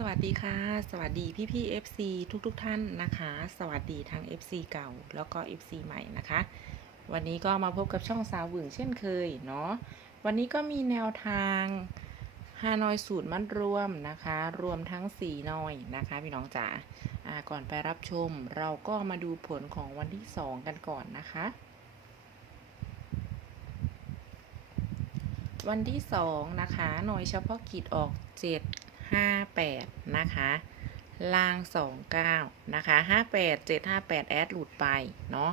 สวัสดีค่ะ สวัสดีพี่พี่ FC ทุกๆทท่านนะคะ สวัสดีทั้ง FC เก่าแล้วก็ FC ใหม่นะคะ วันนี้ก็มาพบกับช่องสาวหวึงเช่นเคยเนาะวันนี้ก็มีแนวทางฮานอยสูตรมัดรวมนะคะ รวมทั้ง4นอยนะคะ พี่น้องจ๋าอ่าก่อนไปรับชม เราก็มาดูผลของวันที่2กันก่อนนะคะวันที่ 2 นะคะ หน่วยเฉพาะกิจออก 7 5 8นะคะล่าง29นะคะ58 7 58แอดหลุดไปเนาะ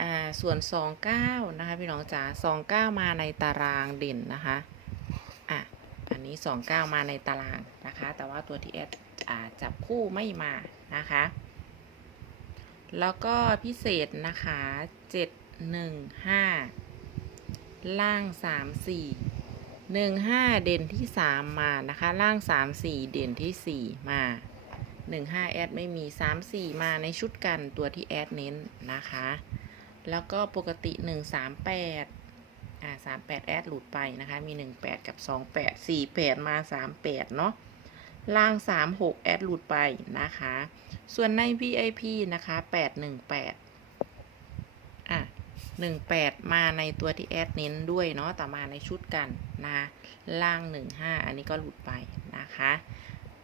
อ่าส่วน29นะคะพี่น้องจ๋า29มาในตารางเด่นนะคะอะอันนี้29มาในตารางนะคะ แต่ว่าตัวที่แอดจับคู่ไม่มานะคะ แล้วก็พิเศษนะคะ7 1 5ล่าง3 4 หนึ่งห้าเด่นที่สามมานะคะ ล่างสามสี่เด่นที่สี่มาหนึ่งห้าแอดไม่มีสามสี่มาในชุดกันตัวที่แอดเน้นนะคะ แล้วก็ปกติหนึ่งสามแปดอ่าสามแปดแอดหลุดไปนะคะ มีหนึ่งแปดกับสองแปดสี่แปดมาสามแปดเนาะล่างสามหกแอดหลุดไปนะคะ ส่วนใน VIP นะคะแปดหนึ่งแปด อะหนึ่งแปดมาในตัวที่แอดเน้นด้วยเนาะแต่มาในชุดกันนะล่างหนึ่งห้าอันนี้ก็หลุดไปนะคะ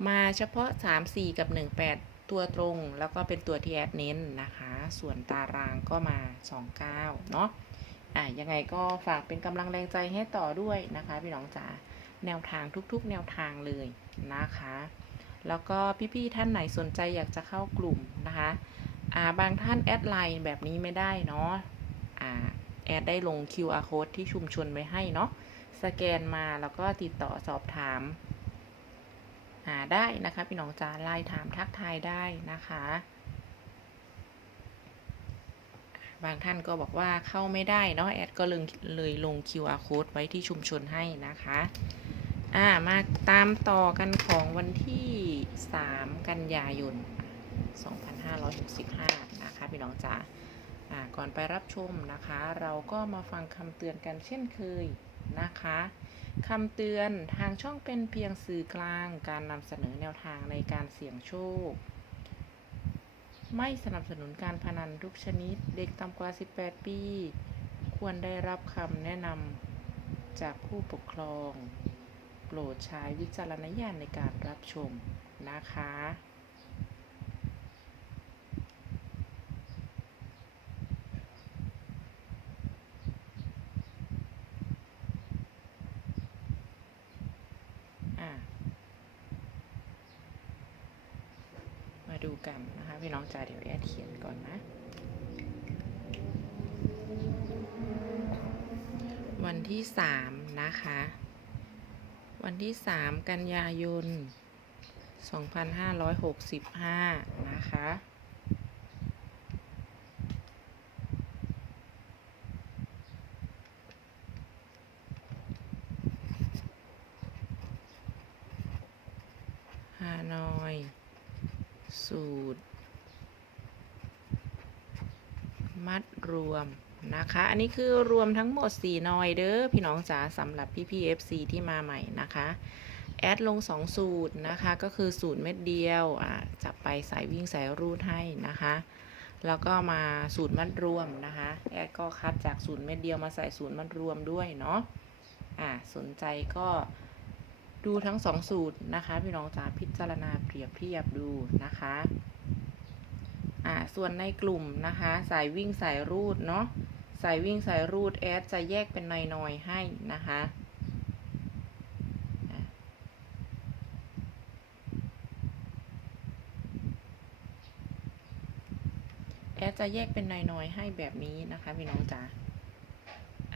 มาเฉพาะสามสี่กับหนึ่งแปดตัวตรงแล้วก็เป็นตัวที่แอดเน้นนะคะ ส่วนตารางก็มาสองเก้าเนาะอะยังไงก็ฝากเป็นกำลังแรงใจให้ต่อด้วยนะคะ พี่น้องจ๋าแนวทางทุกๆ แนวทางเลยนะคะ แล้วก็พี่ๆท่านไหนสนใจอยากจะเข้ากลุ่มนะคะ อ่าบางท่านแอดไลน์แบบนี้ไม่ได้เนาะ แอดได้ลง QR code ที่ชุมชนไว้ให้เนาะสแกนมาแล้วก็ติดต่อสอบถามหาได้นะคะพี่น้องจ๋าไลน์ถามทักทายได้นะคะ บางท่านก็บอกว่าเข้าไม่ได้เนาะแอดก็เลยเลยลง QR code ไว้ที่ชุมชนให้นะคะอ่ามาตามต่อกันของวันที่ 3 กันยายน 2565 นะคะพี่น้องจ่า ก่อนไปรับชมนะคะ เราก็มาฟังคำเตือนกันเช่นเคยนะคะคำเตือนทางช่องเป็นเพียงสื่อกลางการนำเสนอแนวทางในการเสี่ยงโชค ไม่สนับสนุนการพนันทุกชนิด เด็กต่ำกว่า 18 ปี ควรได้รับคำแนะนำจากผู้ปกครอง โปรดใช้วิจารณญาณในการรับชมนะคะมา ดูกันนะคะพี่น้องจ๋าเดี๋ยวแอดเขียนก่อนนะ วันที่สามนะคะ วันที่สามกันยายน 2565 นะคะ ฮานอย สูตร มัดรวมนะคะ อันนี้คือรวมทั้งหมด 4 นอยเด้อพี่น้องจ๋าสำหรับพี่พี่ FC ที่มาใหม่นะคะ แอดลง 2 สูตรนะคะ ก็คือสูตรเม็ดเดียวอ่าจับไปสายวิ่งสายรูดให้นะคะ แล้วก็มาสูตรมัดรวมนะคะ แอดก็คัดจากสูตรเม็ดเดียวมาใส่สูตรมัดรวมด้วยเนาะอ่าสนใจก็ดูทั้งสองสูตรนะคะ พี่น้องจ๋าพิจารณาเปรียบเทียบดูนะคะ อ่าส่วนในกลุ่มนะคะ สายวิ่งสายรูดเนาะสายวิ่งสายรูดแอดจะแยกเป็นนอยๆให้นะคะแอดจะแยกเป็นนอยๆให้แบบนี้นะคะพี่น้องจ๋า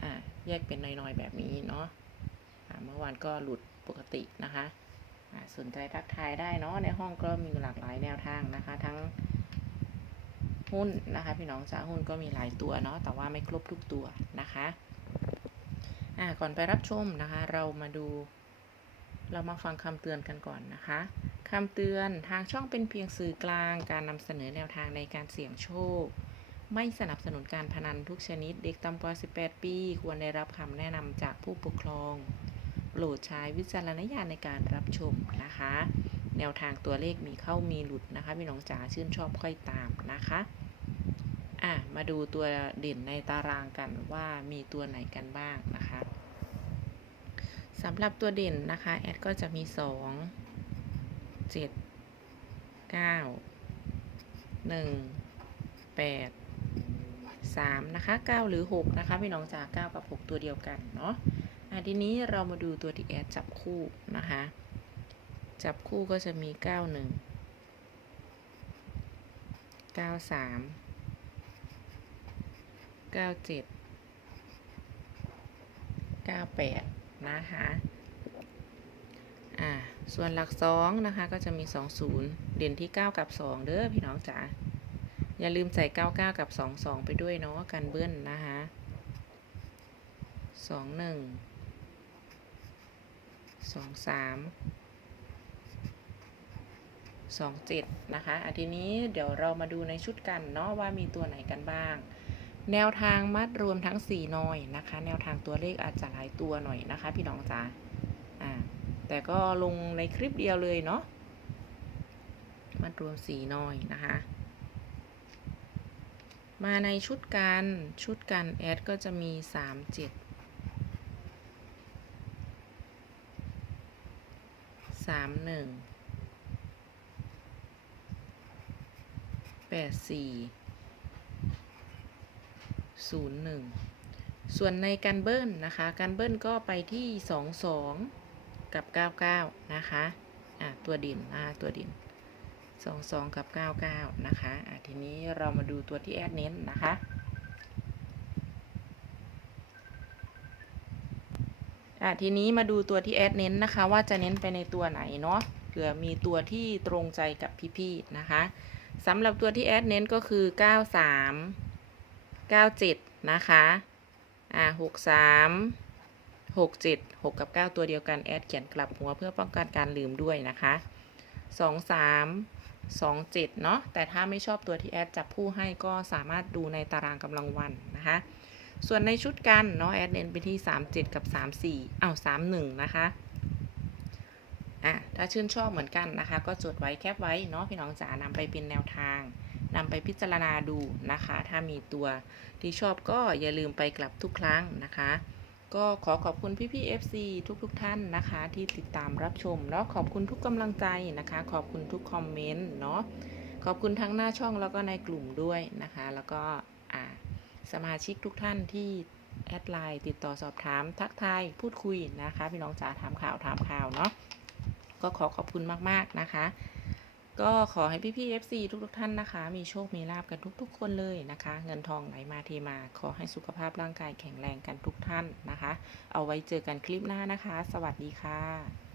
อ่า แยกเป็นนอยๆแบบนี้เนาะ อ่า เมื่อวานก็หลุดปกตินะคะ อ่า สนใจทักทายได้เนาะ ในห้องก็มีหลากหลายแนวทางนะคะ ทั้ง หุ้นนะคะ พี่น้องจ้าหุ้นก็มีหลายตัวเนาะแต่ว่าไม่ครบทุกตัวนะคะอ่าก่อนไปรับชมนะคะ เรามาดู เรามาฟังคำเตือนกันก่อนนะคะคำเตือนทางช่องเป็นเพียงสื่อกลางการนำเสนอแนวทางในการเสี่ยงโชค ไม่สนับสนุนการพนันทุกชนิด เด็กต่ำกว่า 18 ปี ควรได้รับคำแนะนำจากผู้ปกครองโปรดใช้วิจารณญาณในการรับชมนะคะ แนวทางตัวเลขมีเข้ามีหลุดนะคะพี่น้องจ๋าชื่นชอบค่อยตามนะคะอะมาดูตัวเด่นในตารางกันว่ามีตัวไหนกันบ้างนะคะสำหรับตัวเด่นนะคะแอดก็จะมี 2 7 9 1 8 3นะคะ9หรือ 6 นะคะพี่น้องจ๋า9กับ 6 ตัวเดียวกันเนาะอะทีนี้เรามาดูตัวที่แอดจับคู่นะคะ จับคู่ก็จะมี91 93 97 98นะคะอ่าส่วนหลักสองนะคะก็จะมี20เด่นที่9กับ2เด้อพี่น้องจ๋าอย่าลืมใส่99กับ22ไปด้วยเนาะกันเบิ้ลนะคะ21 23 27 นะคะอาทีนี้เดี๋ยวเรามาดูในชุดกันเนาะว่ามีตัวไหนกันบ้าง แนวทางมัดรวมทั้ง 4 หน่อยนะคะ แนวทางตัวเลขอาจจะหลายตัวหน่อยนะคะ พี่น้องจ๋าอ่าแต่ก็ลงในคลิปเดียวเลยเนาะมัดรวม 4 หน่อยนะคะมาในชุดกันชุดกันแอดก็จะมี 3 7 3 1 8 4 0 1ส่วนในการเบิ้ลนะคะ การเบิ้ลก็ไปที่2 2กับ99นะคะอะตัวดินอ่าตัวดิน2 2กับ99นะคะอะทีนี้เรามาดูตัวที่แอดเน้นนะคะอะทีนี้มาดูตัวที่แอดเน้นนะคะ ว่าจะเน้นไปในตัวไหนเนาะเผื่อมีตัวที่ตรงใจกับพี่ๆนะคะ สำหรับตัวที่แอดเน้นก็คือ 93 97 นะคะอ่า63 67 6 กับ 9 ตัวเดียวกันแอดเขียนกลับหัวเพื่อป้องกันการลืมด้วยนะคะ 23 27 เนาะแต่ถ้าไม่ชอบตัวที่แอดจับผู้ให้ก็สามารถดูในตารางกำลังวันนะคะ ส่วนในชุดกันเนาะแอดเน้นไปที่ 37 กับ 34อ้าว31 นะคะอะ ถ้าชื่นชอบเหมือนกันนะคะ ก็จดไว้แคปไว้เนาะพี่น้องจ๋านำไปเป็นแนวทางนำไปพิจารณาดูนะคะ ถ้ามีตัวที่ชอบก็อย่าลืมไปกลับทุกครั้งนะคะ ก็ขอขอบคุณพี่พี่ FC ทุกทุกๆท่านนะคะ ที่ติดตามรับชมแล้วขอบคุณทุกกำลังใจนะคะ ขอบคุณทุกคอมเมนต์เนาะขอบคุณทั้งหน้าช่องแล้วก็ในกลุ่มด้วยนะคะ แล้วก็สมาชิกทุกท่านที่แอดไลน์ติดต่อสอบถามทักทายพูดคุยนะคะ พี่น้องจ๋าถามข่าวถามข่าวเนาะ ก็ขอขอบคุณมากๆนะคะ ก็ขอให้พี่ๆ FC ทุกๆท่านนะคะ มีโชค มีลาบกันทุกๆ คนเลยนะคะ เงินทองไหลมาเทมา ขอให้สุขภาพร่างกายแข็งแรงกันทุกท่านนะคะ เอาไว้เจอกันคลิปหน้านะคะ สวัสดีค่ะ